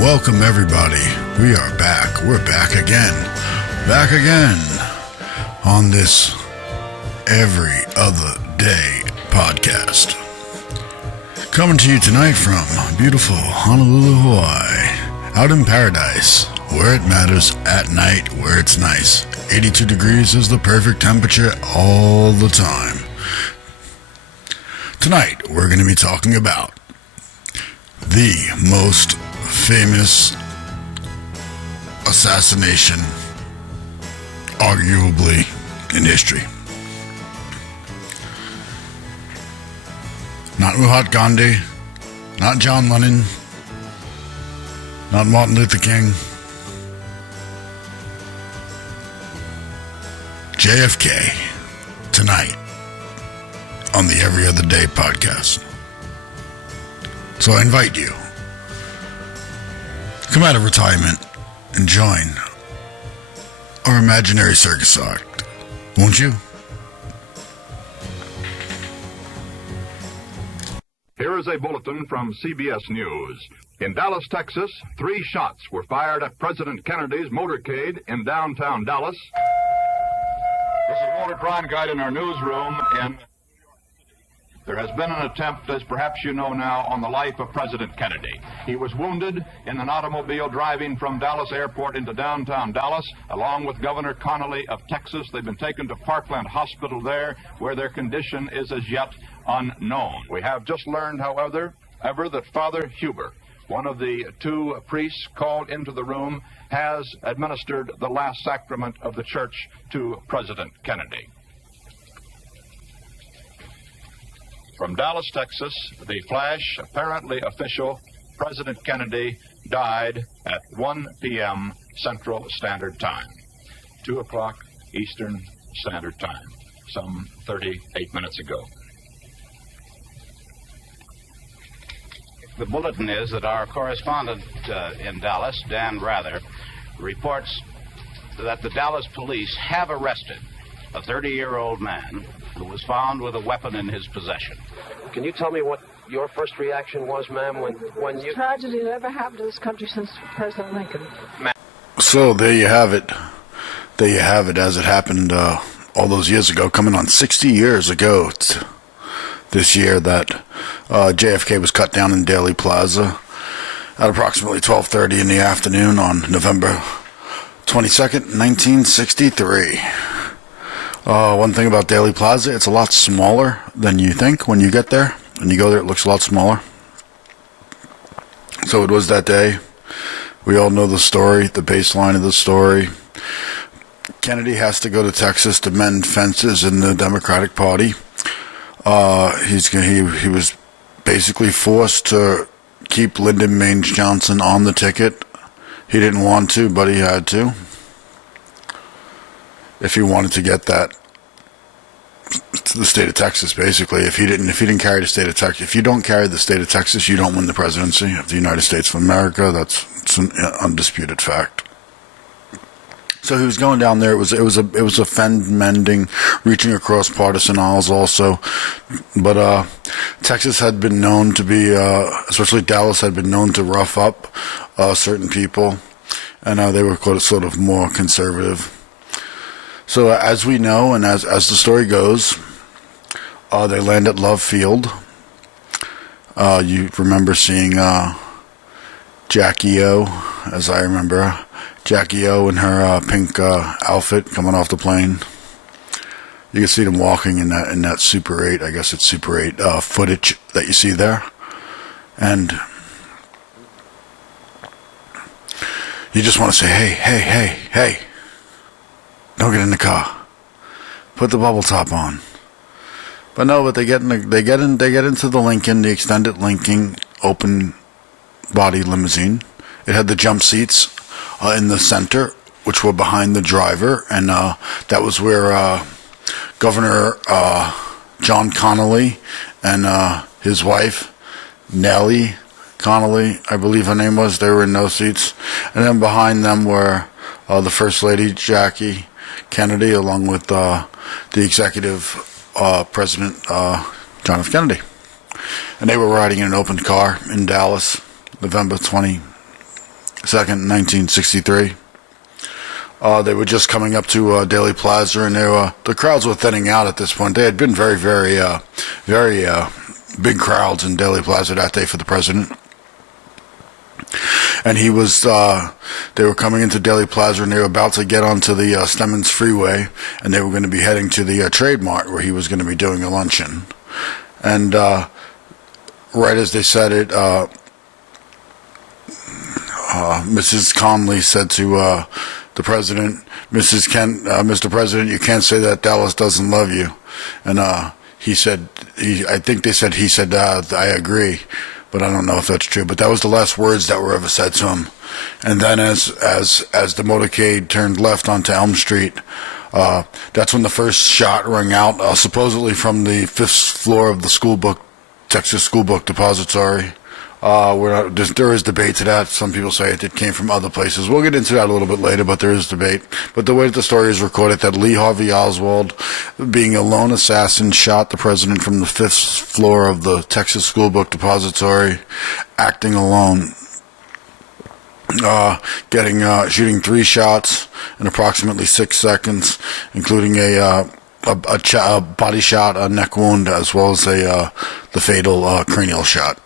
Welcome everybody. We are back. We're back again. Back again on this Every Other Day podcast. Coming to you tonight from beautiful Honolulu, Hawaii. Out in paradise, where it matters at night, where it's nice. 82 degrees is the perfect temperature all the time. Tonight, we're going to be talking about the most famous assassination, arguably, in history. Not Mahatma Gandhi, not John Lennon, not Martin Luther King. JFK, tonight, on the Every Other Day podcast. So I invite you, come out of retirement and join our imaginary circus act, won't you? Here is a bulletin from CBS News. In Dallas, Texas, 3 shots were fired at President Kennedy's motorcade in downtown Dallas. This is Walter Cronkite in our newsroom, and there has been an attempt, as perhaps you know now, on the life of President Kennedy. He was wounded in an automobile driving from Dallas Airport into downtown Dallas, along with Governor Connolly of Texas. They've been taken to Parkland Hospital there, where their condition is as yet unknown. We have just learned, however, that Father Huber, one of the 2 priests called into the room, has administered the last sacrament of the church to President Kennedy. From Dallas, Texas, the flash, apparently official, President Kennedy died at 1 p.m. Central Standard Time, 2 o'clock Eastern Standard Time, some 38 minutes ago. The bulletin is that our correspondent in Dallas, Dan Rather, reports that the Dallas police have arrested a 30-year-old man who was found with a weapon in his possession. Can you tell me what your first reaction was, ma'am, when you... Tragedy that ever happened to this country since President Lincoln. So there you have it. There you have it, as it happened all those years ago, coming on 60 years ago this year, that JFK was cut down in Dealey Plaza at approximately 12:30 in the afternoon on November 22nd, 1963. One thing about Dealey Plaza, it's a lot smaller than you think when you get there. When you go there, it looks a lot smaller. So it was that day. We all know the story, the baseline of the story. Kennedy has to go to Texas to mend fences in the Democratic Party. He was basically forced to keep Lyndon Baines Johnson on the ticket. He didn't want to, but he had to, if he wanted to get that to the state of Texas. Basically, if he didn't carry the state of Texas, if you don't carry the state of Texas, you don't win the presidency of the United States of America. It's an undisputed fact. So he was going down there. It was a fend mending, reaching across partisan aisles also. But Texas had been known to be, especially Dallas, had been known to rough up certain people, and they were sort of more conservative. So as we know, and as the story goes, they land at Love Field. You remember seeing Jackie O, as I remember. Jackie O in her pink outfit coming off the plane. You can see them walking in that Super 8, I guess it's Super 8 footage that you see there. And you just want to say, hey, don't get in the car. Put the bubble top on. But no, but they get into the Lincoln, the extended Lincoln, open body limousine. It had the jump seats in the center, which were behind the driver, and that was where Governor John Connolly and his wife, Nellie Connolly, I believe her name was, they were in those seats. And then behind them were the First Lady, Jackie Kennedy, along with the executive President John F. Kennedy. And they were riding in an open car in Dallas, November 22nd, 1963. They were just coming up to Dealey Plaza, and the crowds were thinning out at this point. They had been very, very, very big crowds in Dealey Plaza that day for the president. And they were coming into Dealey Plaza, and they were about to get onto the Stemmons Freeway, and they were going to be heading to the Trade Mart, where he was going to be doing a luncheon. And right as they said it, Mrs. Conley said to the president, Mr. President, you can't say that Dallas doesn't love you. And he said, I agree, but I don't know if that's true. But that was the last words that were ever said to him. And then as the motorcade turned left onto Elm Street, that's when the first shot rang out, supposedly from the 5th floor of the Texas School Book Depository. There is debate to that. Some people say it came from other places. We'll get into that a little bit later, but there is debate. But the way that the story is recorded, that Lee Harvey Oswald, being a lone assassin, shot the president from the 5th floor of the Texas School Book Depository, acting alone, shooting 3 shots in approximately 6 seconds, including a body shot, a neck wound, as well as the fatal cranial shot.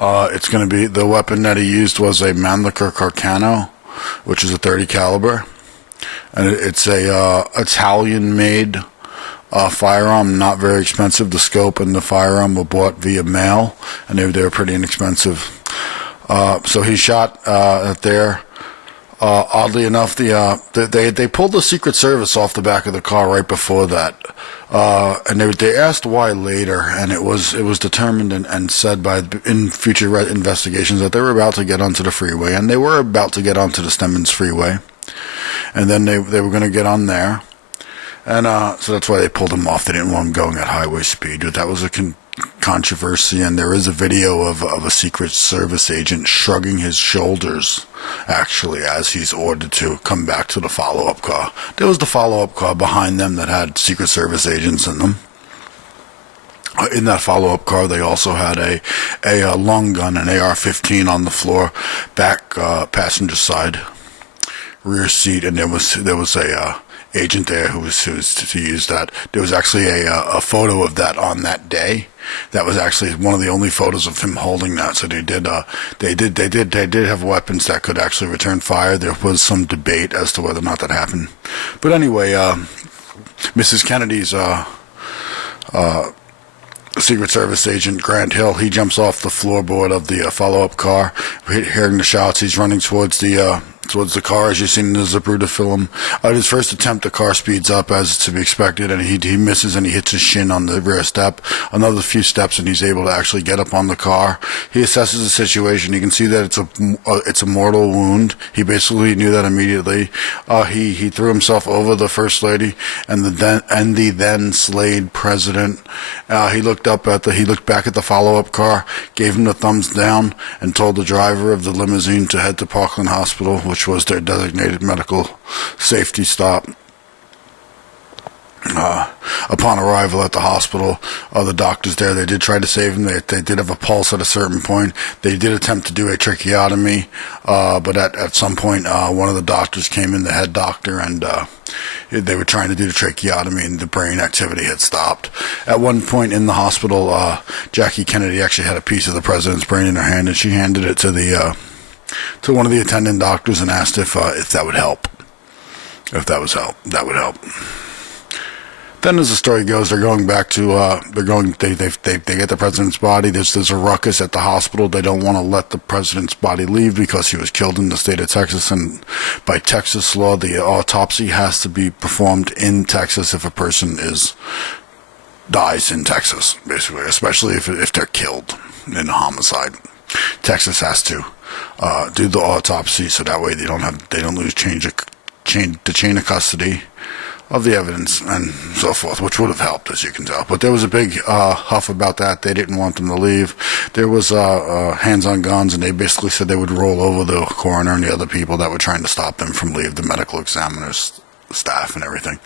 It's going to be, the weapon that he used was a Mannlicher Carcano, which is a .30 caliber, and it's a Italian-made firearm, not very expensive. The scope and the firearm were bought via mail, and they were pretty inexpensive. So he shot there. Oddly enough, they pulled the Secret Service off the back of the car right before that. And they asked why later, and it was determined and said in future investigations that they were about to get onto the freeway, and they were about to get onto the Stemmons Freeway, and then they were going to get on there, and so that's why they pulled him off. They didn't want him going at highway speed. But that was a controversy, and there is a video of a Secret Service agent shrugging his shoulders, actually, as he's ordered to come back to the follow-up car. There was the follow-up car behind them that had Secret Service agents in them. In that follow-up car, they also had a long gun, an AR-15 on the floor, back passenger side, rear seat, and there was a agent there who was to use that. There was actually a photo of that on that day. That was actually one of the only photos of him holding that. So they did have weapons that could actually return fire. There was some debate as to whether or not that happened. But anyway, Mrs. Kennedy's Secret Service agent Grant Hill, he jumps off the floorboard of the follow-up car, hearing the shots. He's running towards the car, as you've seen in the Zapruder film. At his first attempt, the car speeds up, as to be expected, and he misses, and he hits his shin on the rear step. Another few steps, and he's able to actually get up on the car. He assesses the situation. You can see that it's a mortal wound. He basically knew that immediately. He threw himself over the First Lady and the then slayed president. He looked back at the follow-up car, gave him the thumbs down, and told the driver of the limousine to head to Parkland Hospital, which was their designated medical safety stop. Upon arrival at the hospital, the doctors there, they did try to save him. They did have a pulse at a certain point. They did attempt to do a tracheotomy, but at some point, one of the doctors came in, the head doctor, and they were trying to do the tracheotomy, and the brain activity had stopped. At one point in the hospital, Jackie Kennedy actually had a piece of the president's brain in her hand, and she handed it to one of the attendant doctors and asked if that would help. If that would help. Then, as the story goes, they're going back to they get the president's body. There's a ruckus at the hospital. They don't want to let the president's body leave because he was killed in the state of Texas, and by Texas law, the autopsy has to be performed in Texas if a person dies in Texas, basically, especially if they're killed in a homicide. Texas has to do the autopsy, so that way they don't lose the chain of custody of the evidence and so forth, which would have helped, as you can tell. But there was a big huff about that. They didn't want them to leave. There was hands on guns, and they basically said they would roll over the coroner and the other people that were trying to stop them from leaving, the medical examiners, staff, and everything.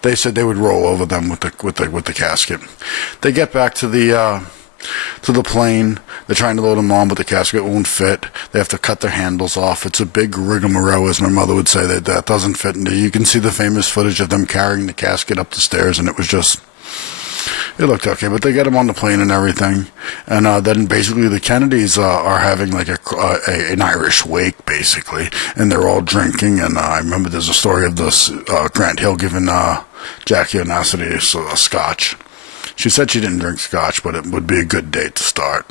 They said they would roll over them with the casket. They get back to the plane. They're trying to load them on, but the casket won't fit. They have to cut their handles off. It's a big rigmarole, as my mother would say, that doesn't fit. And you can see the famous footage of them carrying the casket up the stairs, and it looked okay. But they get them on the plane and everything. And then basically the Kennedys are having like an Irish wake, basically, and they're all drinking. And I remember there's a story of this Grant Hill giving Jackie Onassis a scotch. She said she didn't drink scotch, but it would be a good date to start.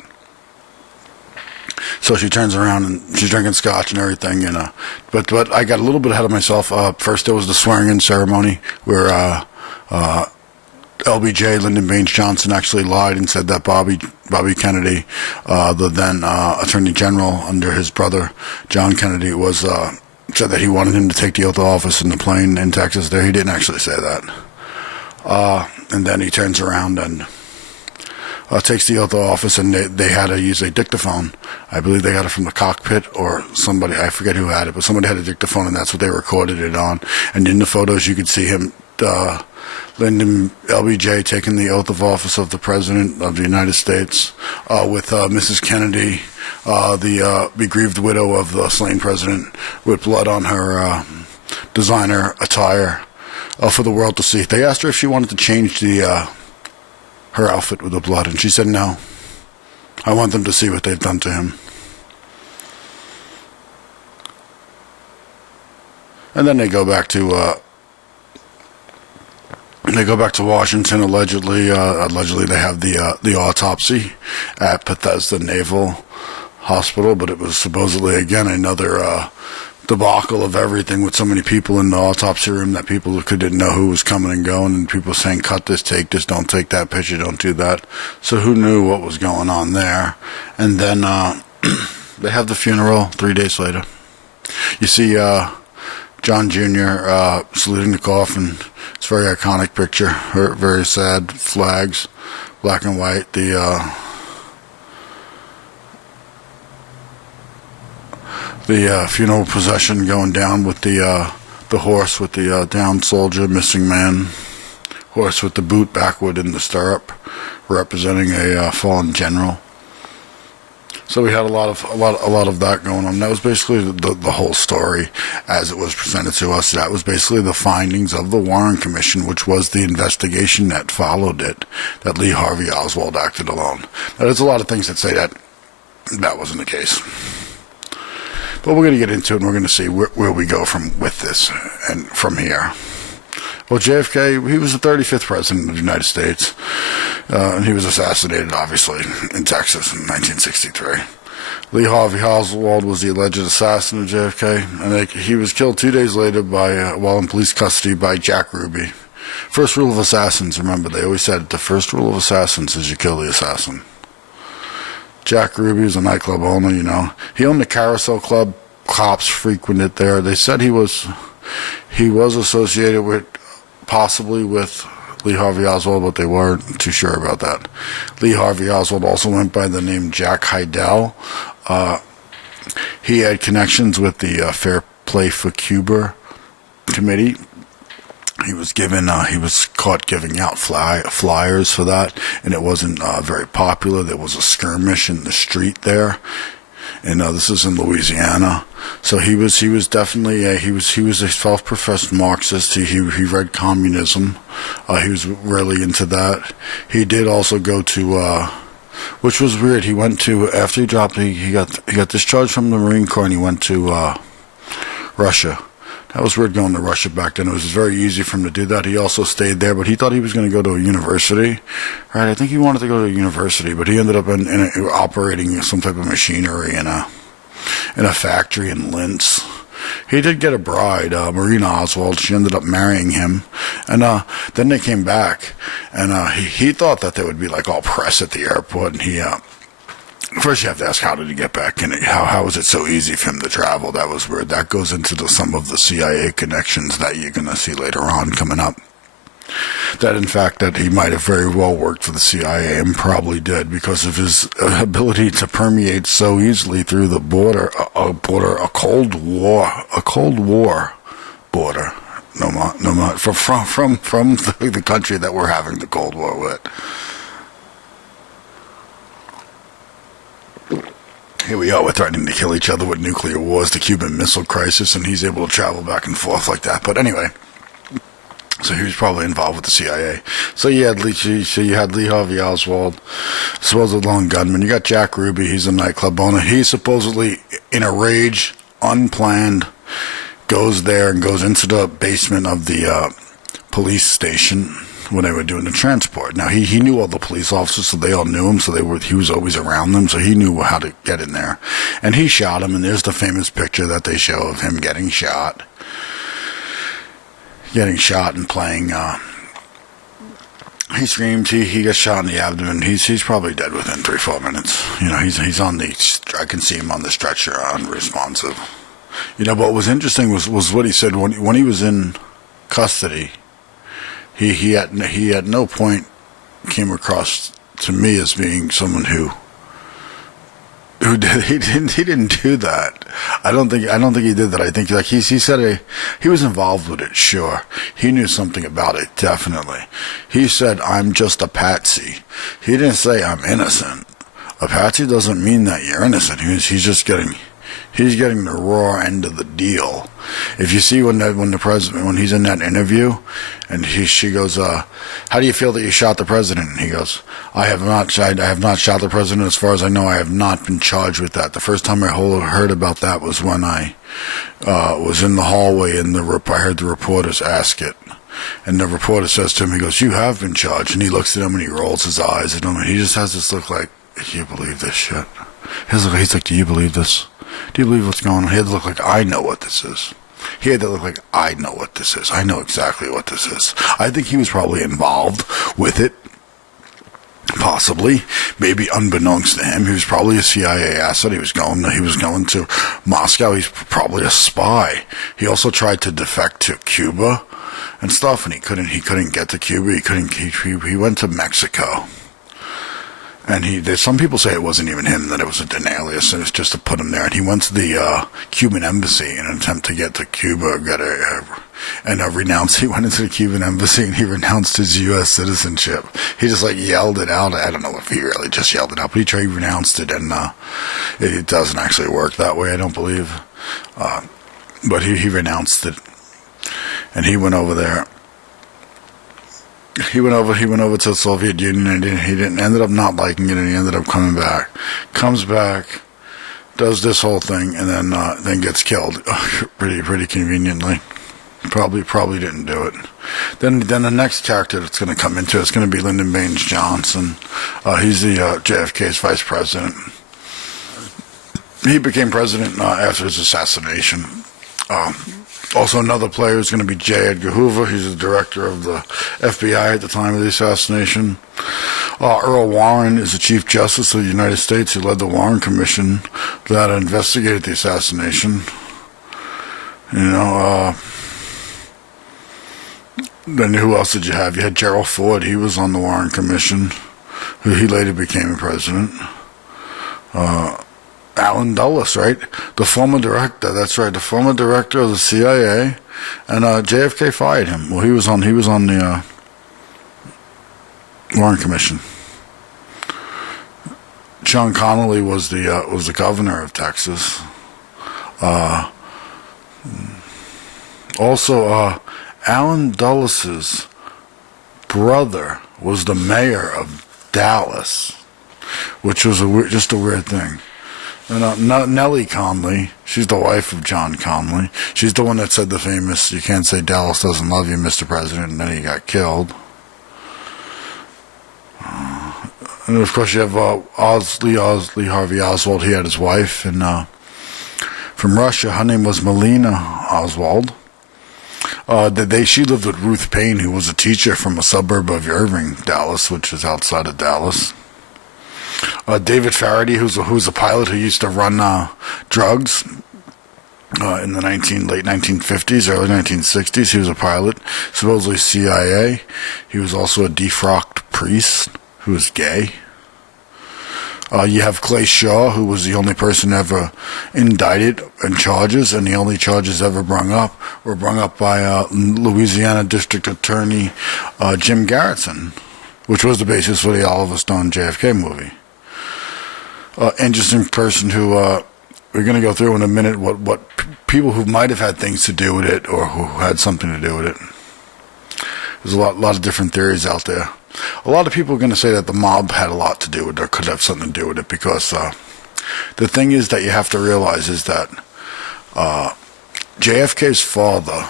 So she turns around and she's drinking scotch and everything. And but I got a little bit ahead of myself. First, there was the swearing-in ceremony where LBJ, Lyndon Baines Johnson, actually lied and said that Bobby Kennedy, the then Attorney General under his brother John Kennedy, said that he wanted him to take the oath of office in the plane in Texas. There, he didn't actually say that. And then he turns around and takes the oath of office, and they had to use a dictaphone. I believe they got it from the cockpit or somebody, I forget who had it, but somebody had a dictaphone, and that's what they recorded it on. And in the photos, you could see him, Lyndon LBJ, taking the oath of office of the President of the United States with Mrs. Kennedy, the bereaved widow of the slain president, with blood on her designer attire. For the world to see. They asked her if she wanted to change her outfit with the blood, and she said no. I want them to see what they've done to him. And then they go back to Washington. Allegedly, they have the autopsy at Bethesda Naval Hospital, but it was supposedly again another debacle of everything, with so many people in the autopsy room that people didn't know who was coming and going, and people saying, cut this, take this, don't take that picture, don't do that. So who knew what was going on there? And then they have the funeral 3 days later. You see John Jr. Saluting the coffin. It's a very iconic picture, very sad. Flags, black and white. The funeral procession going down with the horse with the downed soldier, missing man, horse with the boot backward in the stirrup, representing a fallen general. So we had a lot of that going on. That was basically the whole story as it was presented to us. That was basically the findings of the Warren Commission, which was the investigation that followed it, that Lee Harvey Oswald acted alone. Now, there's a lot of things that say that wasn't the case. But we're going to get into it, and we're going to see where we go with this and from here. Well, JFK, he was the 35th president of the United States, and he was assassinated, obviously, in Texas in 1963. Lee Harvey Oswald was the alleged assassin of JFK, and he was killed 2 days later while in police custody by Jack Ruby. First rule of assassins, remember, they always said the first rule of assassins is you kill the assassin. Jack Ruby was a nightclub owner, you know. He owned the Carousel Club. Cops frequented there. They said he was associated possibly with Lee Harvey Oswald, but they weren't too sure about that. Lee Harvey Oswald also went by the name Jack Heidel. He had connections with the Fair Play for Cuba committee. He was caught giving out flyers for that, and it wasn't very popular. There was a skirmish in the street there, and this is in Louisiana. So he was definitely he was a self-professed Marxist. He read communism. He was really into that. He did also go to, which was weird. He went to, after he dropped, he got discharged from the Marine Corps, and he went to Russia. That was weird going to Russia back then. It was very easy for him to do that. He also stayed there, but he thought he was going to go to a university. Right? I think he wanted to go to a university, but he ended up operating some type of machinery in a factory in Linz. He did get a bride, Marina Oswald. She ended up marrying him, and then they came back, and he thought that there would be like all press at the airport, and he First, you have to ask, how did he get back in? How was it so easy for him to travel? That was weird. That goes into some of the CIA connections that you're going to see later on coming up. That, in fact, that he might have very well worked for the CIA and probably did because of his ability to permeate so easily through the border, a Cold War border. No more, from the country that we're having the Cold War with. Here we are, we're threatening to kill each other with nuclear wars, the Cuban Missile Crisis, and he's able to travel back and forth like that. But anyway, so he was probably involved with the CIA. So you had Lee Harvey Oswald, supposed lone gunman. You got Jack Ruby, he's a nightclub owner. He's supposedly in a rage, unplanned, goes there and goes into the basement of the police station when they were doing the transport. Now, he knew all the police officers, so they all knew him, so he was always around them, so he knew how to get in there. And he shot him, and there's the famous picture that they show of him getting shot and playing, he screamed, he gets shot in the abdomen. He's probably dead within 3-4 minutes. You know, he's on I can see him on the stretcher, unresponsive. You know, but what was interesting was what he said when he was in custody. He at no point came across to me as being someone who did he didn't do that. I don't think he did that. I think like he said he was involved with it. Sure, he knew something about it. Definitely, he said I'm just a patsy. He didn't say I'm innocent. A patsy doesn't mean that you're innocent. He's just getting. He's getting the raw end of the deal. If you see when the president, when he's in that interview, and she goes, "How do you feel that you shot the president?" And he goes, I have not shot the president. As far as I know, I have not been charged with that. The first time I heard about that was when I was in the hallway, and I heard the reporters ask it. And the reporter says to him, he goes, "You have been charged." And he looks at him and he rolls his eyes at him, and he just has this look like, "Do you believe this shit?" He's like, "Do you believe this? Do you believe what's going on?" He had to look like, "I know what this is." He had to look like, "I know what this is. I know exactly what this is." I think he was probably involved with it. Possibly, maybe unbeknownst to him, he was probably a CIA asset. He was going to Moscow. He's probably a spy. He also tried to defect to Cuba and stuff, and he couldn't get to Cuba. He went to Mexico. And some people say it wasn't even him, that it was an alias, and it's just to put him there. And he went to the Cuban embassy in an attempt to get to Cuba, renounced. He went into the Cuban embassy and he renounced his U.S. citizenship. He just yelled it out. I don't know if he really just yelled it out, but he renounced it, and it doesn't actually work that way, I don't believe. But he renounced it, and he went over there. He went over to the Soviet Union, and he ended up not liking it, and he ended up coming back. Comes back, does this whole thing, and then gets killed. Pretty conveniently. Probably didn't do it. Then the next character that's going to come into it's going to be Lyndon Baines Johnson. He's the JFK's vice president. He became president after his assassination. Also, another player is going to be J. Edgar Hoover. He's the director of the FBI at the time of the assassination. Earl Warren is the Chief Justice of the United States. He led the Warren Commission that investigated the assassination. Then who else did you have? You had Gerald Ford. He was on the Warren Commission. He later became president. Allen Dulles, right? The former director. That's right. The former director of the CIA, and JFK fired him. Well, he was on the Warren Commission. Sean Connolly was the governor of Texas. Also, Allen Dulles' brother was the mayor of Dallas, which was just a weird thing. And Nellie Conley, she's the wife of John Conley. She's the one that said the famous, "You can't say Dallas doesn't love you, Mr. President," and then he got killed. And of course you have Lee Harvey Oswald. He had his wife, and from Russia, her name was Melina Oswald. She lived with Ruth Payne, who was a teacher from a suburb of Irving, Dallas, which is outside of Dallas. David Faraday, who's a pilot who used to run drugs in the late 1950s, early 1960s. He was a pilot, supposedly CIA. He was also a defrocked priest who was gay. You have Clay Shaw, who was the only person ever indicted in charges, and the only charges ever were brung up by Louisiana District Attorney Jim Garrison, which was the basis for the Oliver Stone JFK movie. Interesting person who we're going to go through in a minute what people who might have had things to do with it or who had something to do with it. There's a lot of different theories out there. A lot of people are going to say that the mob had a lot to do with it or could have something to do with it because the thing is that you have to realize is that JFK's father,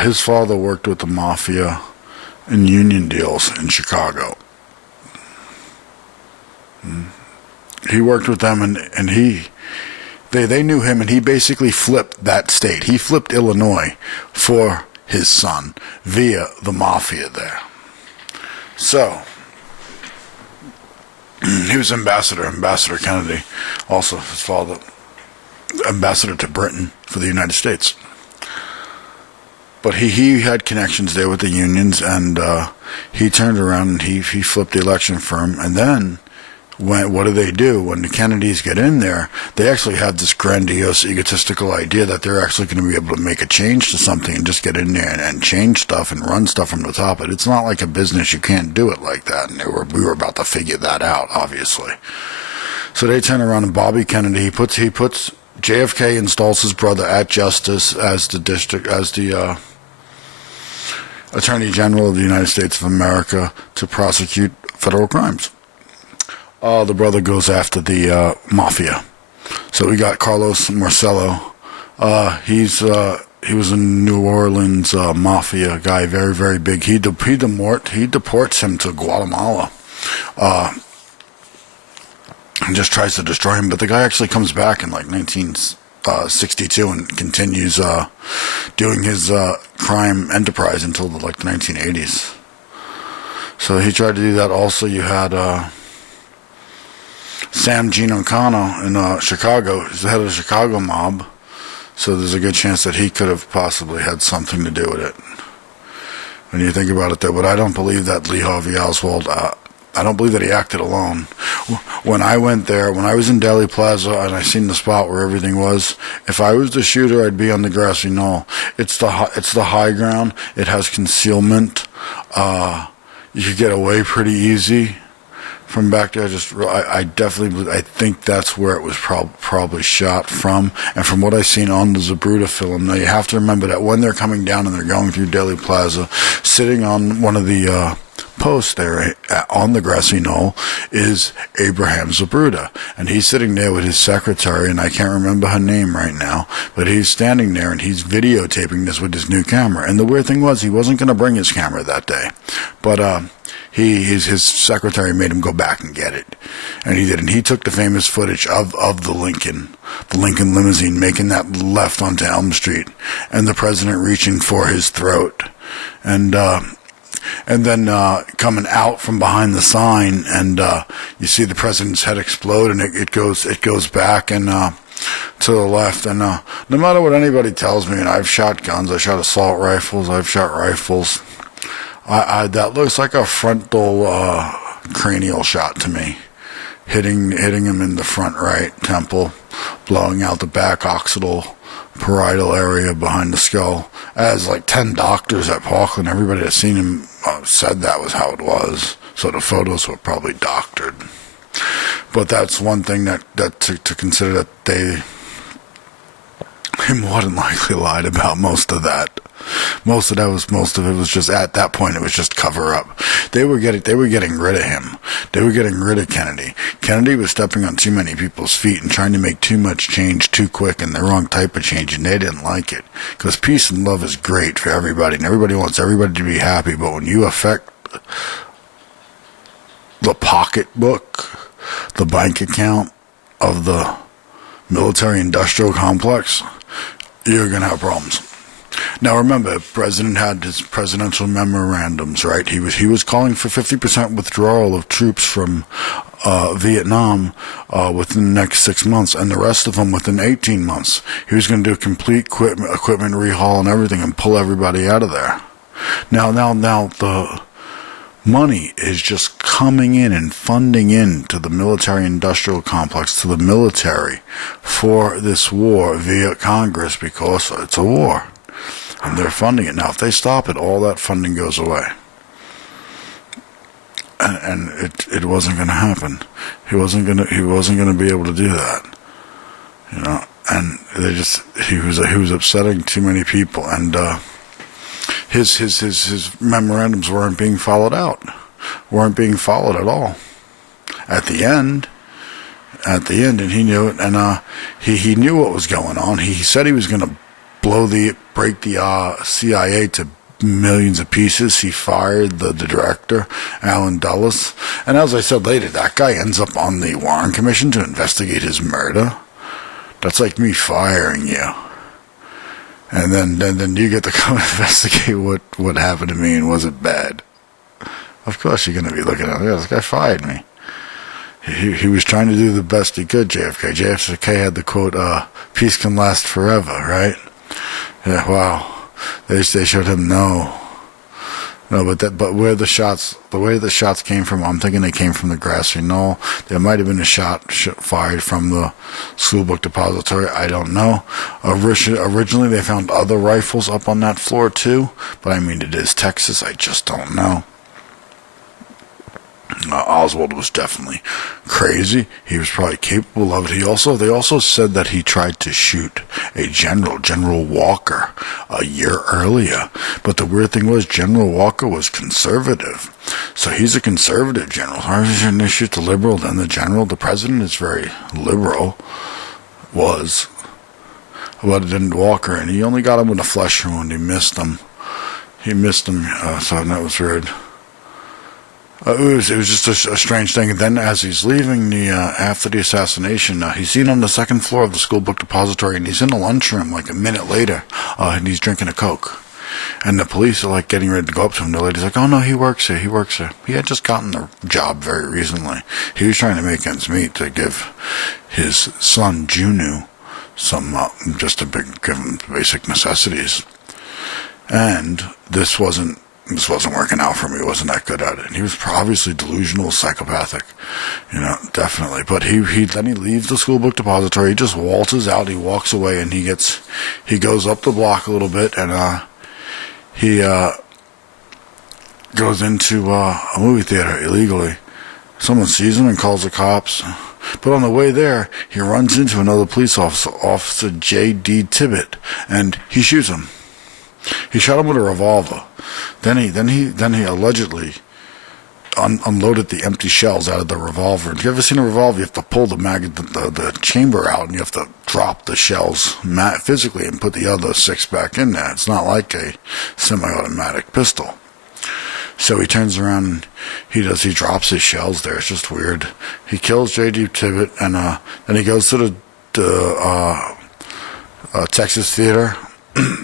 his father worked with the mafia in union deals in Chicago. He worked with them and they knew him, and he basically flipped that state. He flipped Illinois for his son via the mafia there. So he was Ambassador Kennedy, also his father, ambassador to Britain for the United States. But he had connections there with the unions, and he turned around and he flipped the election for him. And then what do? When the Kennedys get in there, they actually have this grandiose, egotistical idea that they're actually going to be able to make a change to something and just get in there and change stuff and run stuff from the top. It's not like a business. You can't do it like that. And we were about to figure that out, obviously. So they turn around, and Bobby Kennedy, he puts JFK installs his brother at Justice as the Attorney General of the United States of America to prosecute federal crimes. The brother goes after the mafia. So we got Carlos Marcello. He was a New Orleans mafia guy, very, very big. He deports him to Guatemala. And just tries to destroy him. But the guy actually comes back in like 1962 and continues doing his crime enterprise until the 1980s. So he tried to do that. Also, you had Sam Giancana in Chicago. He's the head of the Chicago mob. So there's a good chance that he could have possibly had something to do with it. When you think about it, though, but I don't believe that Lee Harvey Oswald, I don't believe that he acted alone. When I went there, when I was in Dealey Plaza and I seen the spot where everything was, if I was the shooter, I'd be on the grassy knoll. It's the high ground. It has concealment. You could get away pretty easy from back there. I think that's where it was probably shot from. And from what I've seen on the Zapruder film, now you have to remember that when they're coming down and they're going through Dealey Plaza, sitting on one of the post there on the grassy knoll is Abraham Zapruder, and he's sitting there with his secretary, and I can't remember her name right now, but he's standing there and he's videotaping this with his new camera. And the weird thing was, he wasn't going to bring his camera that day, but his secretary made him go back and get it, and he did. And he took the famous footage of the Lincoln limousine making that left onto Elm Street, and the president reaching for his throat, and then coming out from behind the sign, and you see the president's head explode, and it goes back and to the left. And no matter what anybody tells me, and I've shot guns, I shot assault rifles, I've shot rifles. That looks like a frontal cranial shot to me, hitting him in the front right temple, blowing out the back occipital parietal area behind the skull. As 10 doctors at Parkland, everybody that's seen him said that was how it was. So the photos were probably doctored. But that's one thing that to consider, that they more than likely lied about most of that. Most of it was just, at that point, it was just cover up. They were getting rid of him. They were getting rid of Kennedy. Kennedy was stepping on too many people's feet and trying to make too much change too quick, and the wrong type of change, and they didn't like it. Because peace and love is great for everybody, and everybody wants everybody to be happy, but when you affect the pocketbook, the bank account of the military-industrial complex, you're going to have problems. Now remember, President had his presidential memorandums, right? He was calling for 50% withdrawal of troops from Vietnam within the next 6 months, and the rest of them within 18 months. He was going to do a complete equipment rehaul and everything, and pull everybody out of there. Now the money is just coming in and funding into the military-industrial complex, to the military, for this war via Congress, because it's a war. And they're funding it. Now, if they stop it, all that funding goes away. And it wasn't going to happen. He wasn't going to be able to do that. You know, and he was upsetting too many people, and his memorandums weren't being followed at all. At the end, and he knew it, and he knew what was going on. He said he was going to break the CIA to millions of pieces. He fired the director, Alan Dulles, and as I said later, that guy ends up on the Warren Commission to investigate his murder. That's like me firing you. And then you get to come investigate what happened to me, and was it bad? Of course you're going to be looking at, yeah, this guy fired me. He was trying to do the best he could, JFK. JFK had the quote, peace can last forever, right? Yeah, wow. They showed him no, but where the way the shots came from, I'm thinking they came from the grassy knoll. There might have been a shot fired from the school book depository. I don't know. Originally, they found other rifles up on that floor too, but I mean, it is Texas. I just don't know. Oswald was definitely crazy. He was probably capable of it. They also said that he tried to shoot a General Walker, a year earlier. But the weird thing was, General Walker was conservative. So he's a conservative general. Why shouldn't they shoot the liberal, then the general? The president is very liberal. But it didn't Walker, and he only got him with a flesh wound. He missed him, so that was weird. It was just a strange thing. And then as he's leaving after the assassination, he's seen on the second floor of the school book depository, and he's in the lunchroom like a minute later, and he's drinking a Coke. And the police are like getting ready to go up to him. The lady's like, oh no, he works here. He had just gotten the job very recently. He was trying to make ends meet to give his son, Junu, some, give him basic necessities. And this wasn't working out for him. He wasn't that good at it. And he was obviously delusional, psychopathic, definitely. But he leaves the school book depository. He just waltzes out. He walks away, and he goes up the block a little bit, and he goes into a movie theater illegally. Someone sees him and calls the cops. But on the way there, he runs into another police officer, Officer J.D. Tibbet, and he shoots him. He shot him with a revolver. Then he allegedly unloaded the empty shells out of the revolver. Have you ever seen a revolver? You have to pull the chamber out, and you have to drop the shells physically and put the other 6 back in there. It's not like a semi-automatic pistol. So he turns around and he drops his shells there. It's just weird. He kills J.D. Tibbet, and then he goes to the Texas Theater.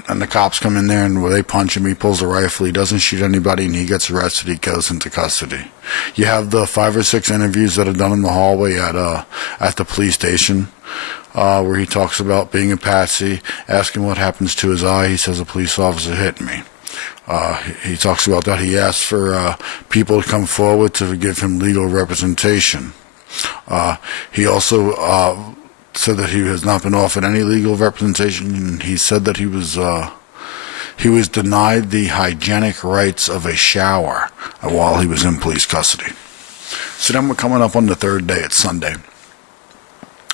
And the cops come in there, and they punch him. He pulls a rifle. He doesn't shoot anybody, and he gets arrested. He goes into custody. You have the 5 or 6 interviews that are done in the hallway at the police station, where he talks about being a patsy, asking what happens to his eye. He says a police officer hit me. He talks about that. He asks for people to come forward to give him legal representation. He also said that he has not been offered any legal representation, and he said that he was denied the hygienic rights of a shower while he was in police custody. So then we're coming up on the 3rd day. It's Sunday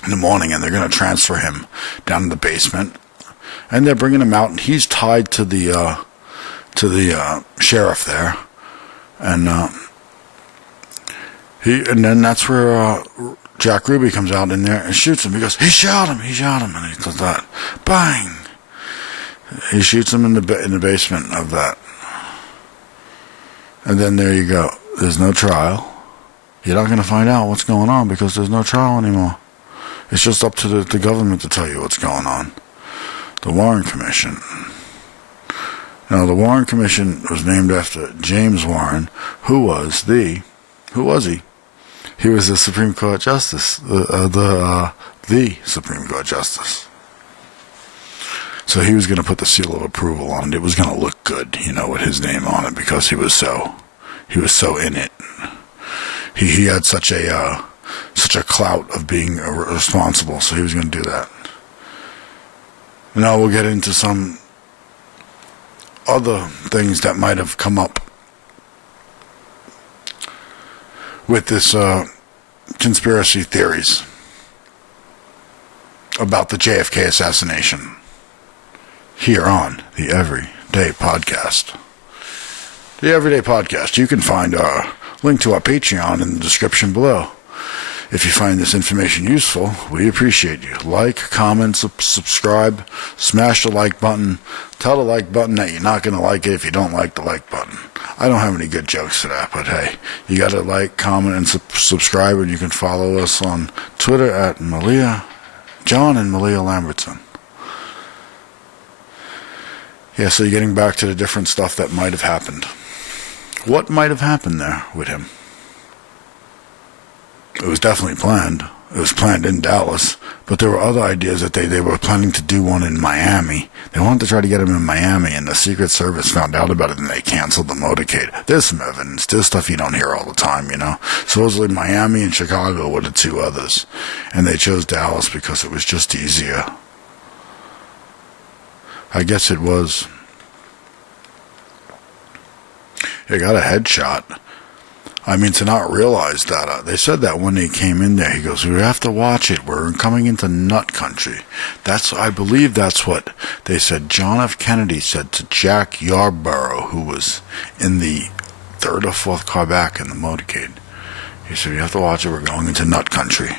in the morning, and they're going to transfer him down to the basement, and they're bringing him out, and he's tied to the sheriff there, and then that's where Jack Ruby comes out in there and shoots him. He goes, he shot him, and he does that. Bang! He shoots him in the basement of that. And then there you go. There's no trial. You're not going to find out what's going on because there's no trial anymore. It's just up to the government to tell you what's going on. The Warren Commission. Now, the Warren Commission was named after James Warren, who was he? He was the Supreme Court Justice, the Supreme Court Justice. So he was going to put the seal of approval on it. It was going to look good, with his name on it, because he was so in it. He had such a clout of being responsible, so he was going to do that. Now we'll get into some other things that might have come up with this conspiracy theories about the JFK assassination here on the Everyday Podcast. The Everyday Podcast. You can find our link to our Patreon in the description below. If you find this information useful, we appreciate you. Like, comment, subscribe, smash the like button. Tell the like button that you're not going to like it if you don't like the like button. I don't have any good jokes for that, but hey, you got to like, comment, and subscribe, and you can follow us on Twitter at John and Malia Lambertson. Yeah, so you're getting back to the different stuff that might have happened. What might have happened there with him? It was definitely planned. It was planned in Dallas, but there were other ideas that they were planning to do one in Miami. They wanted to try to get him in Miami, and the Secret Service found out about it, and they canceled the motorcade. There's some evidence. There's stuff you don't hear all the time, Supposedly Miami and Chicago were the two others, and they chose Dallas because it was just easier. I guess it was. He got a headshot. I mean, to not realize that, they said that when he came in there, he goes, we have to watch it, we're coming into nut country. I believe that's what they said. John F. Kennedy said to Jack Yarborough, who was in the third or fourth car back in the motorcade. He said, you have to watch it, we're going into nut country.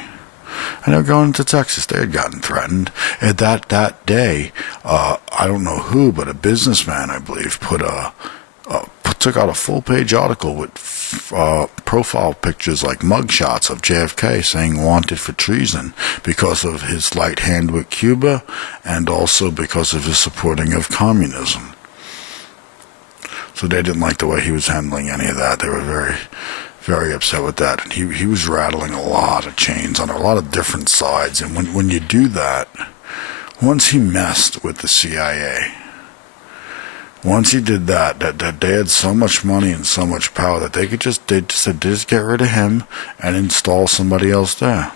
And they're going to Texas. They had gotten threatened. And that day, I don't know who, but a businessman, I believe, took out a full-page article with profile pictures like mugshots of JFK saying wanted for treason because of his light hand with Cuba and also because of his supporting of communism. So they didn't like the way he was handling any of that. They were very, very upset with that. And he was rattling a lot of chains on a lot of different sides. And when you do that, once he messed with the CIA, once he did that they had so much money and so much power that they just get rid of him and install somebody else there.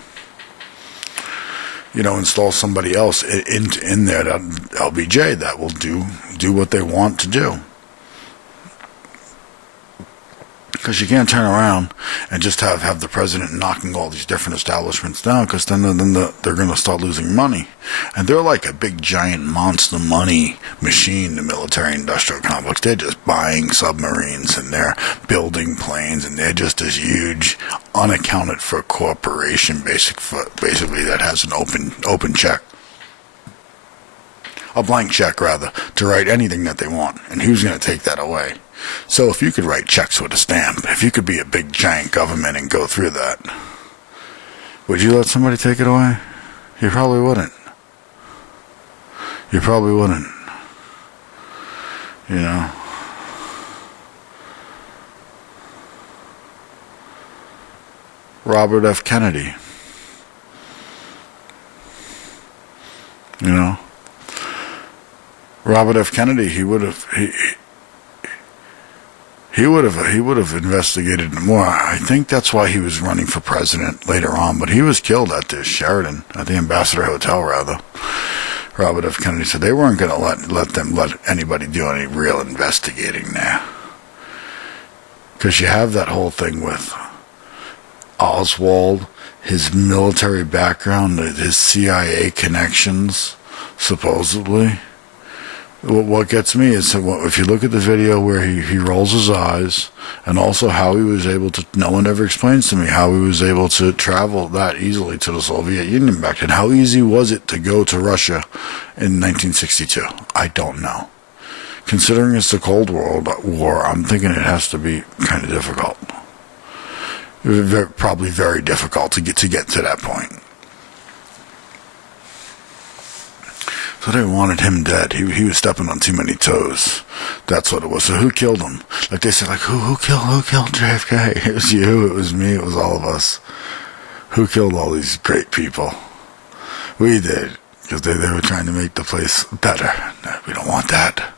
Install somebody else in there, that LBJ, that will do what they want to do. Because you can't turn around and just have the president knocking all these different establishments down, because then they're going to start losing money. And they're like a big giant monster money machine, the military-industrial complex. They're just buying submarines and they're building planes, and they're just this huge, unaccounted for corporation, basically, that has an open check. A blank check, rather, to write anything that they want. And who's going to take that away? So if you could write checks with a stamp, if you could be a big giant government and go through that, would you let somebody take it away? You probably wouldn't. You probably wouldn't. Robert F. Kennedy. Robert F. Kennedy, he would have investigated more. I think that's why he was running for president later on, but he was killed at the Sheraton, at the Ambassador Hotel, rather. Robert F. Kennedy said they weren't going to let anybody do any real investigating there. Because you have that whole thing with Oswald, his military background, his CIA connections, supposedly. What gets me is if you look at the video where he rolls his eyes, and also how he was able to, no one ever explains to me how he was able to travel that easily to the Soviet Union back then. How easy was it to go to Russia in 1962? I don't know. Considering it's the Cold War, I'm thinking it has to be kind of difficult. Probably very difficult to get to that point. So they wanted him dead. He was stepping on too many toes. That's what it was. So who killed him? Like they said, like who killed JFK? It was you. It was me. It was all of us. Who killed all these great people? We did, because they were trying to make the place better. No, we don't want that.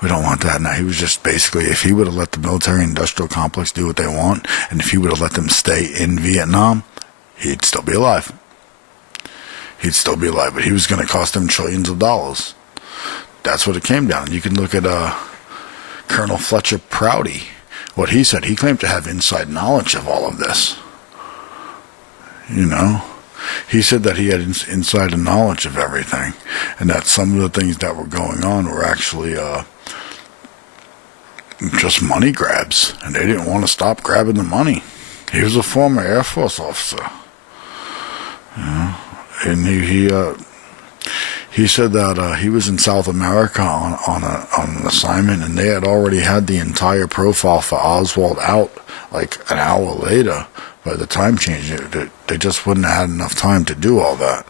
We don't want that. Now, he was just basically, if he would have let the military-industrial complex do what they want, and if he would have let them stay in Vietnam, he'd still be alive. He'd still be alive, but he was going to cost them trillions of dollars. That's what it came down. You can look at Colonel Fletcher Prouty. What he said, he claimed to have inside knowledge of all of this. You know? He said that he had inside knowledge of everything, and that some of the things that were going on were actually just money grabs, and they didn't want to stop grabbing the money. He was a former Air Force officer, you know? And he said that he was in South America on an assignment, and they had already had the entire profile for Oswald out like an hour later. By the time change, they just wouldn't have had enough time to do all that.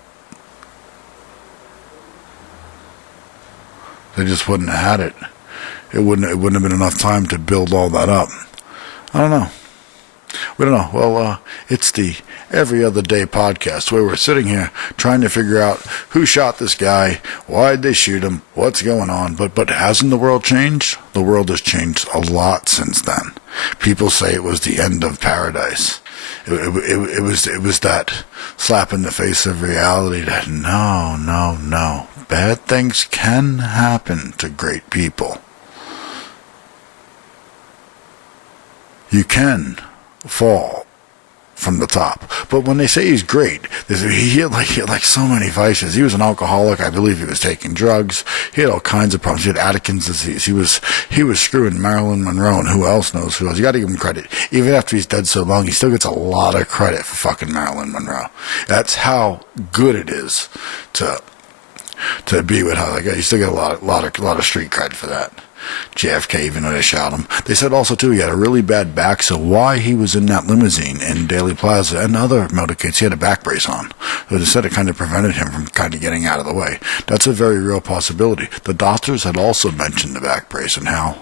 They just wouldn't have had it. It wouldn't have been enough time to build all that up. I don't know. We don't know. Well, it's the Every Other Day podcast where we're sitting here trying to figure out who shot this guy, why'd they shoot him, what's going on. But hasn't the world changed? The world has changed a lot since then. People say it was the end of paradise. It was that slap in the face of reality that no. Bad things can happen to great people. You can fall from the top. But when they say he's great, he had like so many vices. He was an alcoholic. I believe he was taking drugs. He had all kinds of problems. He had Addison's disease. He was screwing Marilyn Monroe, and who else knows who else. You got to give him credit. Even after he's dead so long, he still gets a lot of credit for fucking Marilyn Monroe. That's how good it is to be with her. Like, you still get a lot of street cred for that. JFK, even though they shot him. They said also, too, he had a really bad back, so why he was in that limousine in Dealey Plaza and other motorcades, he had a back brace on. So they said it kind of prevented him from kind of getting out of the way. That's a very real possibility. The doctors had also mentioned the back brace and how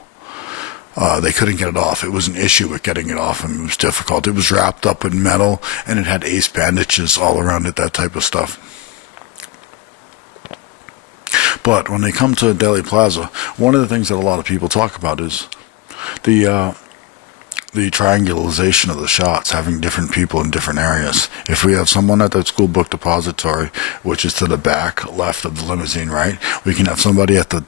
they couldn't get it off. It was an issue with getting it off, and it was difficult. It was wrapped up in metal, and it had ace bandages all around it, that type of stuff. But when they come to Dealey Plaza, one of the things that a lot of people talk about is the triangulation of the shots, having different people in different areas. If we have someone at the school book depository, which is to the back left of the limousine, right? We can have somebody at the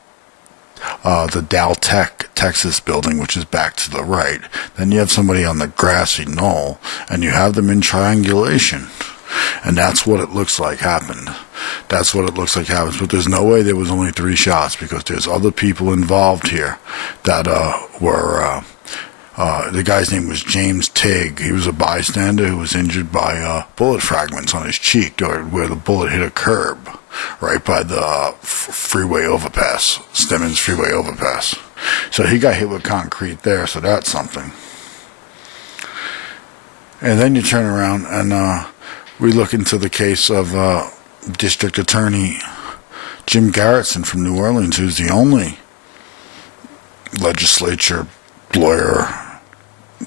Dow Tech, Texas building, which is back to the right. Then you have somebody on the grassy knoll, and you have them in triangulation. And that's what it looks like happened. That's what it looks like happens. But there's no way there was only 3 shots, because there's other people involved here that were... the guy's name was James Tigg. He was a bystander who was injured by bullet fragments on his cheek where the bullet hit a curb right by the freeway overpass, Stemmons Freeway Overpass. So he got hit with concrete there, so that's something. And then you turn around and we look into the case of District Attorney Jim Garrison from New Orleans, who's the only legislature lawyer,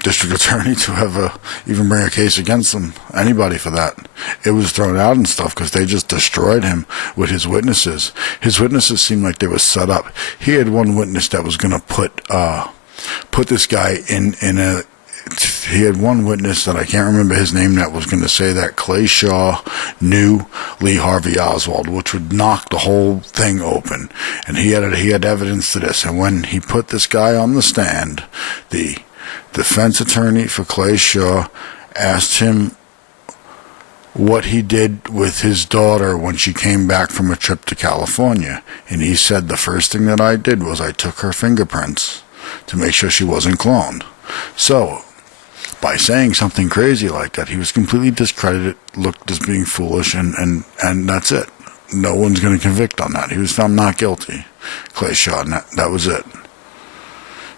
district attorney to ever even bring a case against him. Anybody for that. It was thrown out and stuff because they just destroyed him with his witnesses. His witnesses seemed like they were set up. He had one witness that was going to put this guy in a... He had one witness that I can't remember his name that was going to say that Clay Shaw knew Lee Harvey Oswald, which would knock the whole thing open. And he had evidence to this. And when he put this guy on the stand, the defense attorney for Clay Shaw asked him what he did with his daughter when she came back from a trip to California. And he said, the first thing that I did was I took her fingerprints to make sure she wasn't cloned. So, by saying something crazy like that, he was completely discredited, looked as being foolish, and that's it. No one's going to convict on that. He was found not guilty, Clay Shaw, and that was it.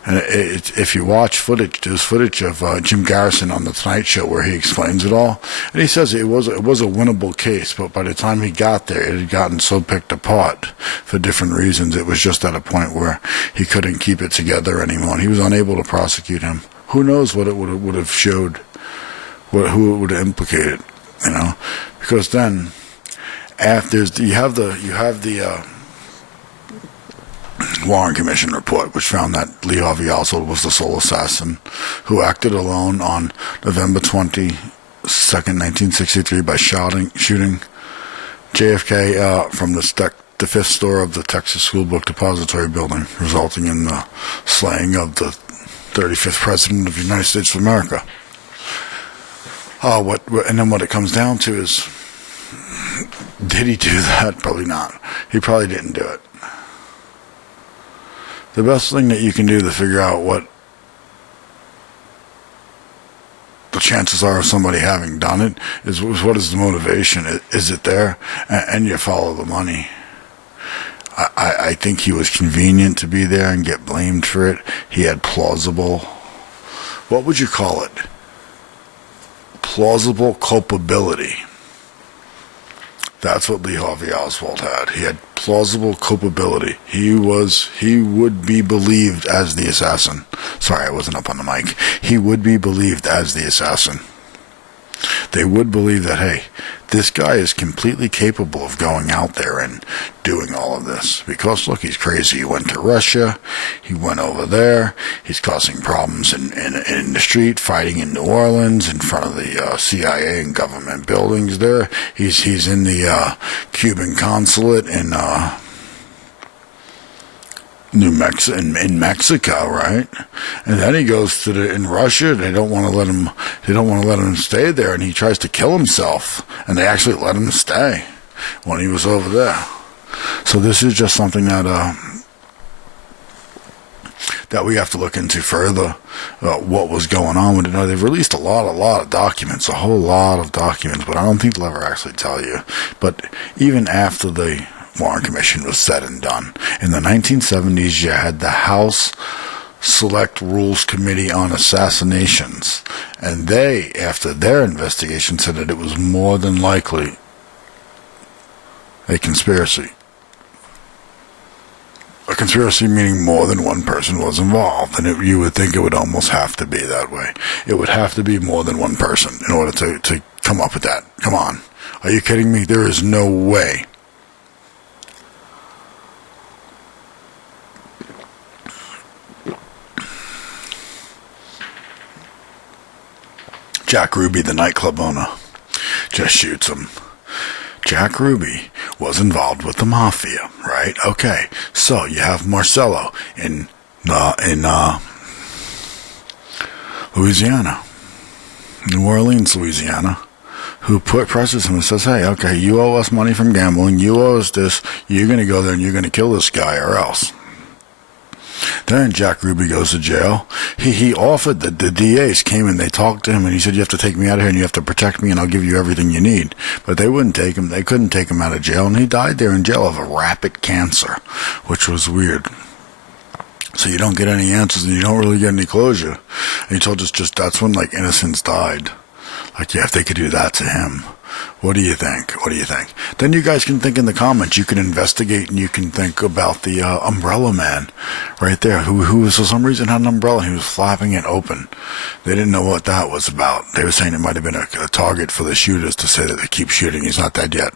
And if you watch footage, there's footage of Jim Garrison on the Tonight Show where he explains it all, and he says it was a winnable case, but by the time he got there, it had gotten so picked apart for different reasons. It was just at a point where he couldn't keep it together anymore, and he was unable to prosecute him. Who knows what it would have showed, who it would have implicated, because then after you have the Warren Commission report, which found that Lee Harvey Oswald was the sole assassin who acted alone on November 22nd, 1963 by shooting JFK from the fifth story of the Texas School Book Depository building, resulting in the slaying of the 35th President of the United States of America. And then what it comes down to is, did he do that? Probably not. He probably didn't do it. The best thing that you can do to figure out what the chances are of somebody having done it is what is the motivation? Is it there? And you follow the money. I think he was convenient to be there and get blamed for it. He had plausible, what would you call it? Plausible culpability. That's what Lee Harvey Oswald had. He had plausible culpability. He would be believed as the assassin. Sorry, I wasn't up on the mic. He would be believed as the assassin. They would believe that, hey, this guy is completely capable of going out there and doing all of this. Because, look, he's crazy. He went to Russia. He went over there. He's causing problems in the street, fighting in New Orleans in front of the CIA and government buildings there. He's in the Cuban consulate in in Mexico, right? And then he goes to in Russia. They don't want to let him stay there, and he tries to kill himself, and they actually let him stay when he was over there. So this is just something that we have to look into further. What was going on with it? They've released a lot of documents, a whole lot of documents, but I don't think they'll ever actually tell you. But even after the Warren Commission was said and done, in the 1970s, you had the House Select Rules Committee on Assassinations, and they, after their investigation, said that it was more than likely a conspiracy. A conspiracy meaning more than one person was involved, and you would think it would almost have to be that way. It would have to be more than one person in order to come up with that. Come on. Are you kidding me? There is no way. Jack Ruby, the nightclub owner, just shoots him. Jack Ruby was involved with the mafia, right? Okay, so you have Marcello in Louisiana, New Orleans, Louisiana, who presses him and says, hey, okay, you owe us money from gambling, you owe us this, you're going to go there and you're going to kill this guy or else. Then Jack Ruby goes to jail. He offered, the DAs came and they talked to him and he said, you have to take me out of here and you have to protect me and I'll give you everything you need. But they wouldn't take him. They couldn't take him out of jail, and he died there in jail of a rapid cancer, which was weird. So you don't get any answers and you don't really get any closure. And he told us just that's when like innocents died. Like, yeah, if they could do that to him. What do you think? What do you think? Then you guys can think in the comments. You can investigate and you can think about the umbrella man right there, who for some reason had an umbrella. He was flapping it open. They didn't know what that was about. They were saying it might have been a target for the shooters to say that they keep shooting. He's not dead yet.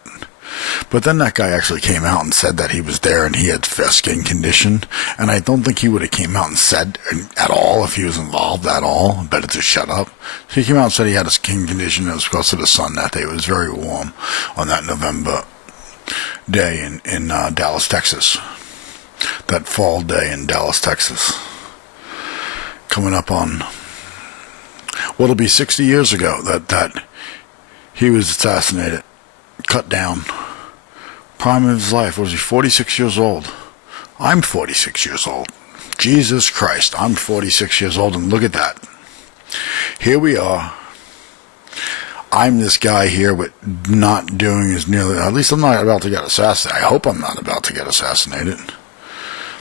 But then that guy actually came out and said that he was there and he had skin condition. And I don't think he would have came out and said at all if he was involved at all. Better to shut up. He came out and said he had a skin condition. It was close to the sun that day. It was very warm on that November day in Dallas, Texas. That fall day in Dallas, Texas. Coming up on, well, it'll be 60 years ago that he was assassinated, cut down. Prime of his life. Was he 46 years old? I'm 46 years old. Jesus Christ, I'm 46 years old, and look at that. Here we are. I'm this guy here, but not doing as nearly, at least I'm not about to get assassinated. I hope I'm not about to get assassinated.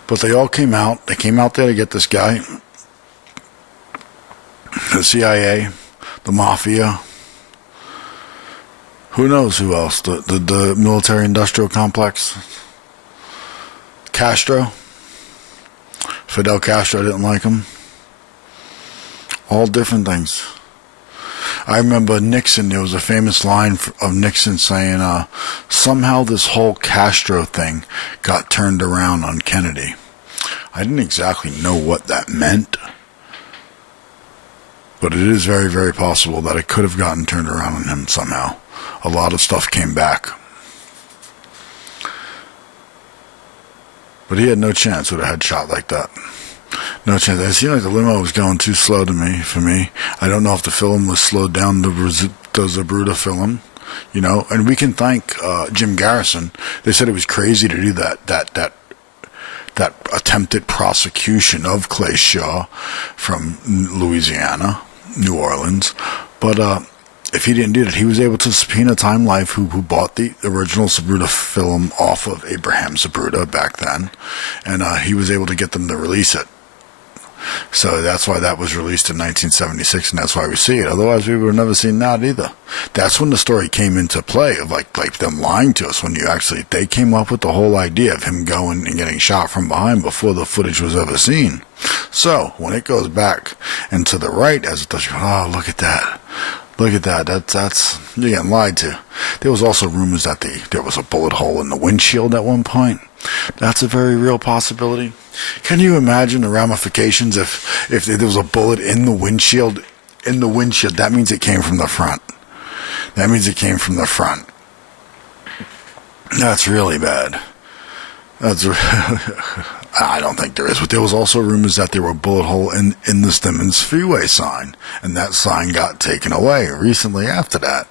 But they all came out. They came out there to get this guy. The CIA, the mafia. Who knows who else? The military-industrial complex. Castro. Fidel Castro didn't like him. All different things. I remember Nixon, there was a famous line of Nixon saying, somehow this whole Castro thing got turned around on Kennedy. I didn't exactly know what that meant, but it is very, very possible that it could have gotten turned around on him somehow. A lot of stuff came back. But he had no chance with a headshot like that. No chance. It seemed like the limo was going too slow for me. I don't know if the film was slowed down, the Zabruta film, and we can thank Jim Garrison. They said it was crazy to do that attempted prosecution of Clay Shaw from Louisiana, New Orleans. But if he didn't do that, he was able to subpoena Time Life, who bought the original Zabruta film off of Abraham Zabruta back then, and he was able to get them to release it. So that's why that was released in 1976, and that's why we see it. Otherwise, we would have never seen that either. That's when the story came into play of like them lying to us. When they came up with the whole idea of him going and getting shot from behind before the footage was ever seen. So when it goes back and to the right, as it does, oh, look at that. Look at that. That's you're getting lied to. There was also rumors that there was a bullet hole in the windshield at one point. That's a very real possibility. Can you imagine the ramifications if there was a bullet in the windshield? That means it came from the front. That's really bad. I don't think there is, but there was also rumors that there were a bullet hole in the Stemmons freeway sign, and that sign got taken away recently after that.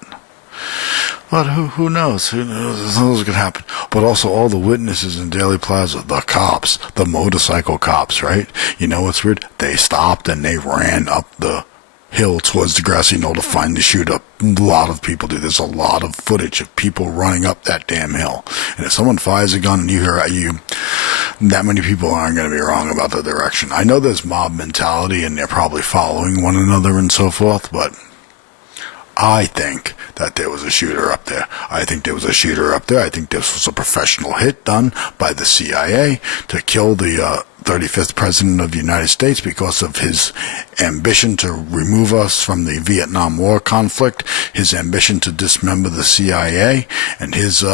But who knows? Who knows what could happen? But also all the witnesses in Dealey Plaza, the cops, the motorcycle cops, right? You know what's weird? They stopped and they ran up the hill towards the grassy knoll to find the shooter. A lot of people do. There's a lot of footage of people running up that damn hill. And if someone fires a gun and you hear at you, that many people aren't going to be wrong about the direction. I know there's mob mentality and they're probably following one another and so forth, but I think that there was a shooter up there. I think this was a professional hit done by the CIA to kill the 35th President of the United States because of his ambition to remove us from the Vietnam War conflict, his ambition to dismember the CIA, and his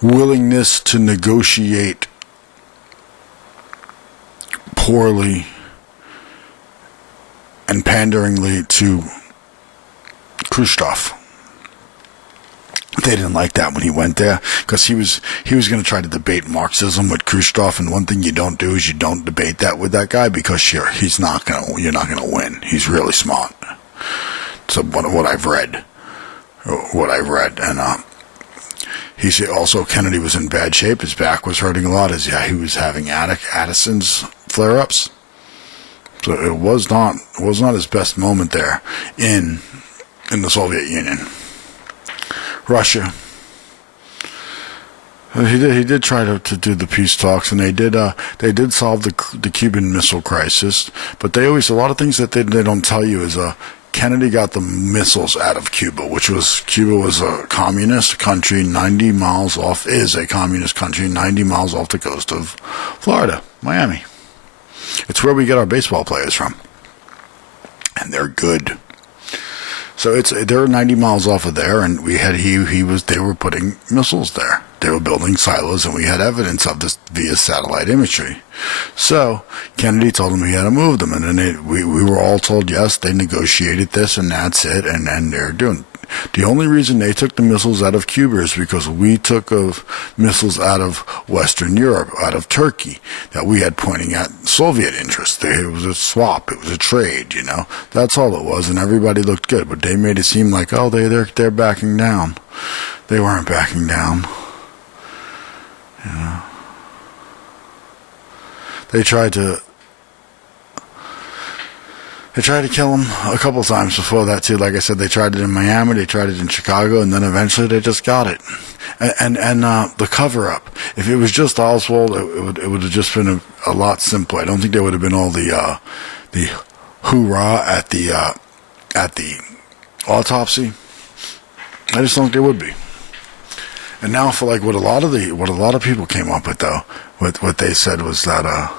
willingness to negotiate poorly and panderingly to Khrushchev. They didn't like that when he went there because he was going to try to debate Marxism with Khrushchev, and one thing you don't do is you don't debate that with that guy because you're not going to win. He's really smart. So what I've read, and he said also Kennedy was in bad shape. His back was hurting a lot. He was having Addison's flare-ups. So it was not his best moment there in the Soviet Union. Russia. He did try to do the peace talks, and they did solve the Cuban Missile Crisis. But a lot of things that they don't tell you is Kennedy got the missiles out of Cuba, Cuba was a communist country 90 miles off the coast of Florida, Miami. It's where we get our baseball players from, and they're good. So they're 90 miles off of there, and they were putting missiles there. They were building silos, and we had evidence of this via satellite imagery. So Kennedy told them he had to move them, and then we were all told yes, they negotiated this, and that's it, and then they're doing. The only reason they took the missiles out of Cuba is because we took missiles out of Western Europe, out of Turkey, that we had pointing at Soviet interests. It was a swap. It was a trade, That's all it was, and everybody looked good. But they made it seem like, oh, they're backing down. They weren't backing down. They tried to They tried to kill him a couple times before that too. Like I said, they tried it in Miami, they tried it in Chicago, and then eventually they just got it. And the cover up. If it was just Oswald, it would have just been a lot simpler. I don't think there would have been all the hoorah at the autopsy. I just don't think there would be. And now for like what a lot of people came up with though, what they said was that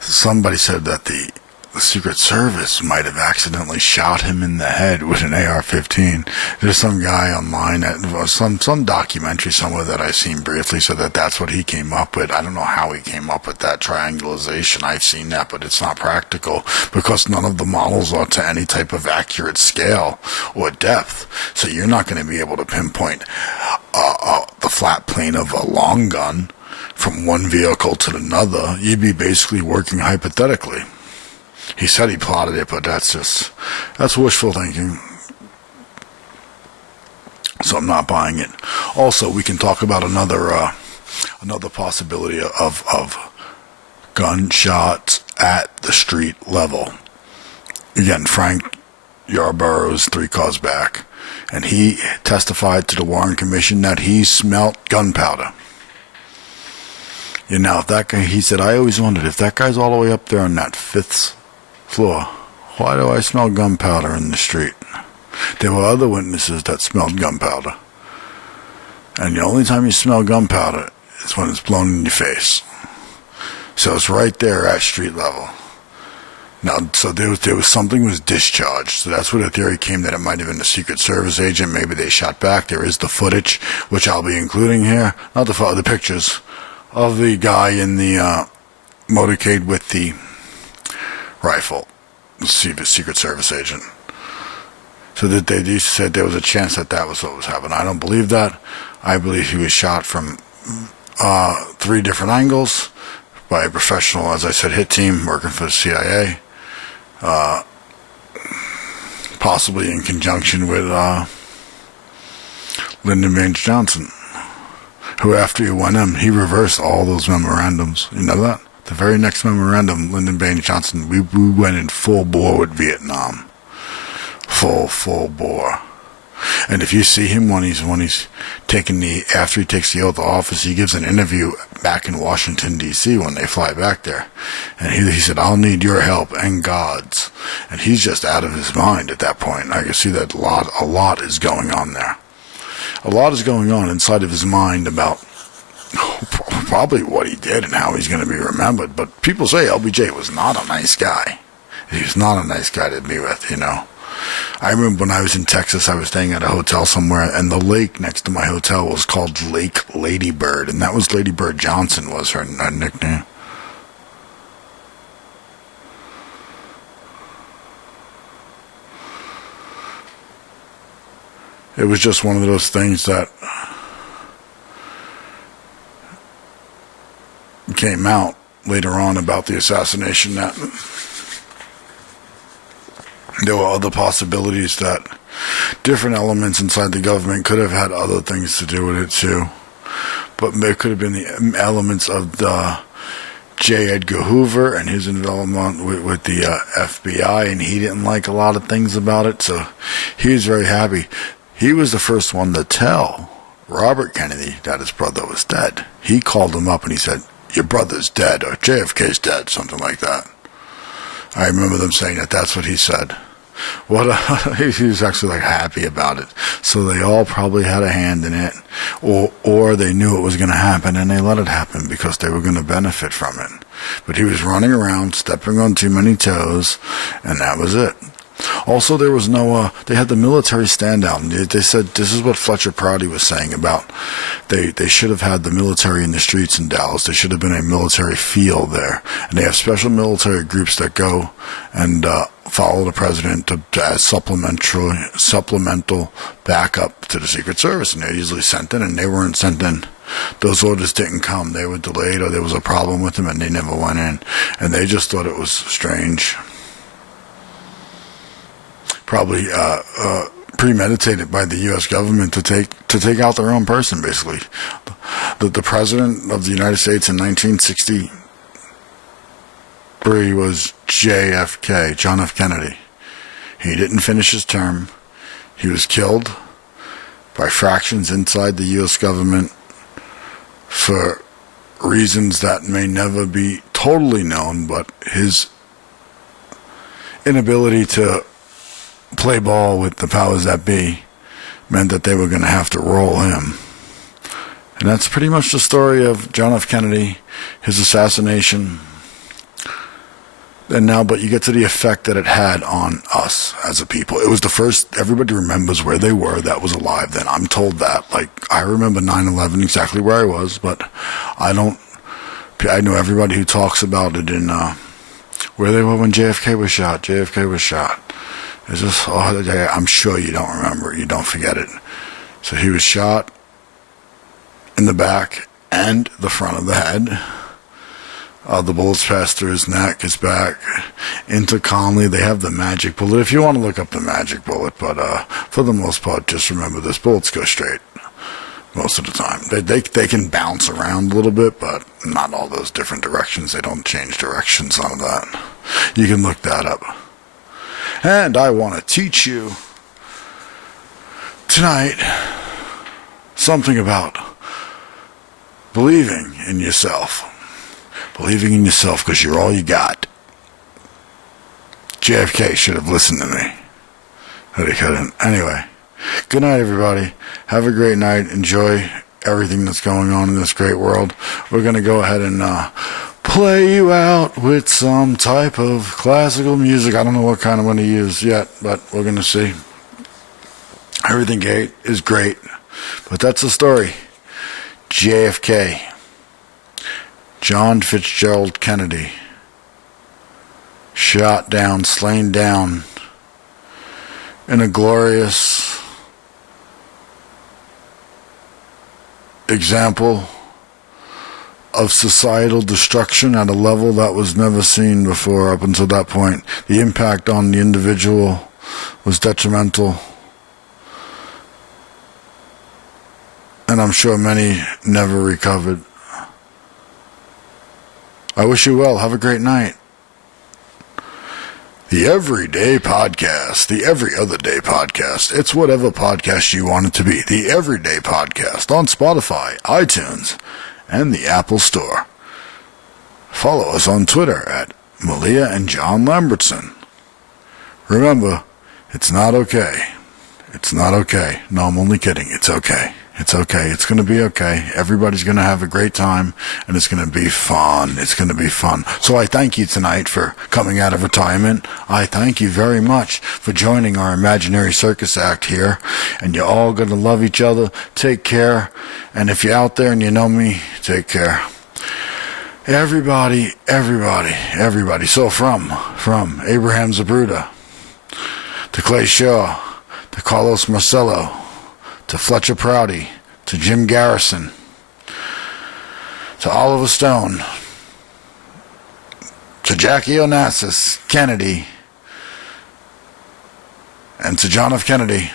somebody said that the Secret Service might have accidentally shot him in the head with an AR-15. There's some guy online, some documentary somewhere that I've seen briefly, so that's what he came up with. I don't know how he came up with that triangulation. I've seen that, but it's not practical because none of the models are to any type of accurate scale or depth. So you're not going to be able to pinpoint the flat plane of a long gun from one vehicle to another. You'd be basically working hypothetically. He said he plotted it, but that's wishful thinking. So I'm not buying it. Also, we can talk about another possibility of gunshots at the street level. Again, Frank Yarborough's 3 calls back, and he testified to the Warren Commission that he smelt gunpowder. You know, if that guy, he said, I always wondered if that guy's all the way up there on that 5th floor, why do I smell gunpowder in the street? There were other witnesses that smelled gunpowder. And the only time you smell gunpowder is when it's blown in your face. So it's right there at street level. Now, so there was something was discharged. So that's where the theory came that it might have been a Secret Service agent. Maybe they shot back. There is the footage, which I'll be including here. Not the pictures of the guy in the motorcade with the rifle, the Secret Service agent. So that they said there was a chance that was what was happening. I don't believe that. I believe he was shot from 3 different angles by a professional, as I said, hit team working for the CIA, possibly in conjunction with Lyndon Baines Johnson, who after he went in, he reversed all those memorandums. You know that? The very next memorandum, Lyndon Baines Johnson, we went in full bore with Vietnam. Full bore. And if you see him when he's after he takes the oath of office, he gives an interview back in Washington, D.C. when they fly back there. And he said, I'll need your help and God's. And he's just out of his mind at that point. I can see that a lot is going on there. A lot is going on inside of his mind about probably what he did and how he's going to be remembered. But people say LBJ was not a nice guy. He was not a nice guy to be with, you know. I remember when I was in Texas, I was staying at a hotel somewhere, and the lake next to my hotel was called Lake Ladybird, and that was Lady Bird Johnson was her nickname. It was just one of those things that came out later on about the assassination that there were other possibilities that different elements inside the government could have had other things to do with it too. But there could have been the elements of the J. Edgar Hoover and his involvement with the FBI, and he didn't like a lot of things about it, so he was very happy. He was the first one to tell Robert Kennedy that his brother was dead. He called him up and he said, your brother's dead, or JFK's dead, something like that. I remember them saying that that's what he said. He was actually like happy about it. So they all probably had a hand in it, or they knew it was going to happen and they let it happen because they were going to benefit from it. But he was running around, stepping on too many toes, and that was it. Also, there was no, they had the military stand out. They said, this is what Fletcher Prouty was saying about, they should have had the military in the streets in Dallas. There should have been a military field there. And they have special military groups that go and follow the president as supplemental backup to the Secret Service. And they're usually sent in, and they weren't sent in. Those orders didn't come. They were delayed, or there was a problem with them, and they never went in. And they just thought it was strange. Probably premeditated by the U.S. government to take out their own person, basically. The president of the United States in 1960 3 was JFK, John F. Kennedy. He didn't finish his term. He was killed by fractions inside the U.S. government for reasons that may never be totally known, but his inability to play ball with the powers that be meant that they were going to have to roll him. And that's pretty much the story of John F. Kennedy, his assassination. And now, but you get to the effect that it had on us as a people. It was the first, everybody remembers where they were that was alive then. I'm told that. Like, I remember 9/11 exactly where I was, but I know everybody who talks about it in, where they were when JFK was shot. JFK was shot. It's just, I'm sure you don't remember it. You don't forget it. So he was shot in the back and the front of the head. The bullets passed through his neck, his back, into Conley. They have the magic bullet. If you want to look up the magic bullet, but for the most part, just remember this: bullets go straight most of the time. They can bounce around a little bit, but not all those different directions. They don't change directions, none of that. You can look that up. And I want to teach you tonight something about believing in yourself. Believing in yourself because you're all you got. JFK should have listened to me, but he couldn't. Anyway, good night, everybody. Have a great night. Enjoy everything that's going on in this great world. We're going to go ahead and play you out with some type of classical music. I don't know what kind I'm going to use yet, but we're going to see. Everything is great, but that's the story. JFK. John Fitzgerald Kennedy, shot down, slain down in a glorious example of societal destruction at a level that was never seen before up until that point. The impact on the individual was detrimental, and I'm sure many never recovered. I wish you well. Have a great night. The Everyday Podcast. The Every Other Day Podcast. It's whatever podcast you want it to be. The Everyday Podcast on Spotify, iTunes, and the Apple Store. Follow us on Twitter at Malia and John Lambertson. Remember, it's not okay. It's not okay. No, I'm only kidding. It's okay. It's okay. It's going to be okay. Everybody's going to have a great time, and it's going to be fun. It's going to be fun. So I thank you tonight for coming out of retirement. I thank you very much for joining our imaginary circus act here, and you're all going to love each other. Take care, and if you're out there and you know me, take care. Everybody. So from Abraham Zapruder to Clay Shaw to Carlos Marcello, to Fletcher Prouty, to Jim Garrison, to Oliver Stone, to Jackie Onassis Kennedy, and to John F. Kennedy.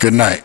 Good night.